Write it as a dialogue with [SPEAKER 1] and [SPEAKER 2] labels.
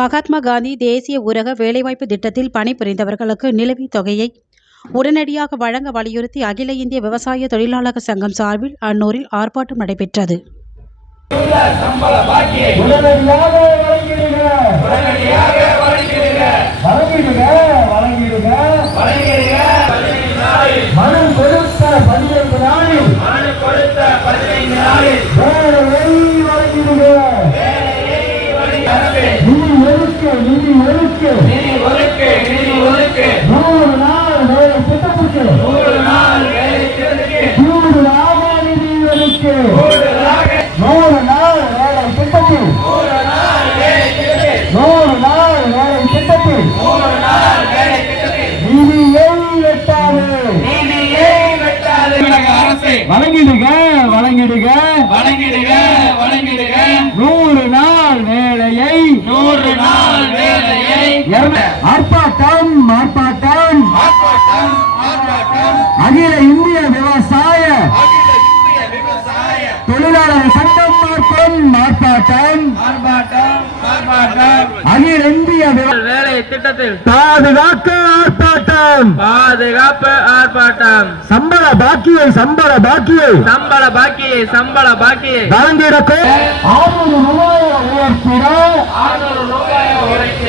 [SPEAKER 1] மகாத்மா காந்தி தேசிய ஊரக வேலைவாய்ப்பு திட்டத்தில் பணிபுரிந்தவர்களுக்கு நிலுவைத் தொகையை உடனடியாக வழங்க வலியுறுத்தி அகில இந்திய விவசாய தொழிலாளர் சங்கம் சார்பில் அன்னூரில் ஆர்ப்பாட்டம் நடைபெற்றது.
[SPEAKER 2] வழங்கிடுக வழங்கிடுக வழங்கிடுக வழங்கிடுக 100 நாள் வேலையை 100 நாள் வேலையை ஆர்ப்பாட்டம் ஆர்ப்பாட்டம் ஆர்ப்பாட்டம் ஆர்ப்பாட்டம் அகில இந்திய விவசாய தொழிலாளர் சங்கம் ஆர்ப்பாட்டம் ஆர்ப்பாட்டம் ஆர்ப்பாட்டம் அகில இந்திய வேலை திட்டத்தில் பாதுகாப்பு ஆர்ப்பாட்டம் பாதுகாப்பு ஆர்ப்பாட்டம் சம்பள பாக்கியை வழங்கிடக்கு 600 ரூபாய் உயர்த்திட 600 ரூபாய்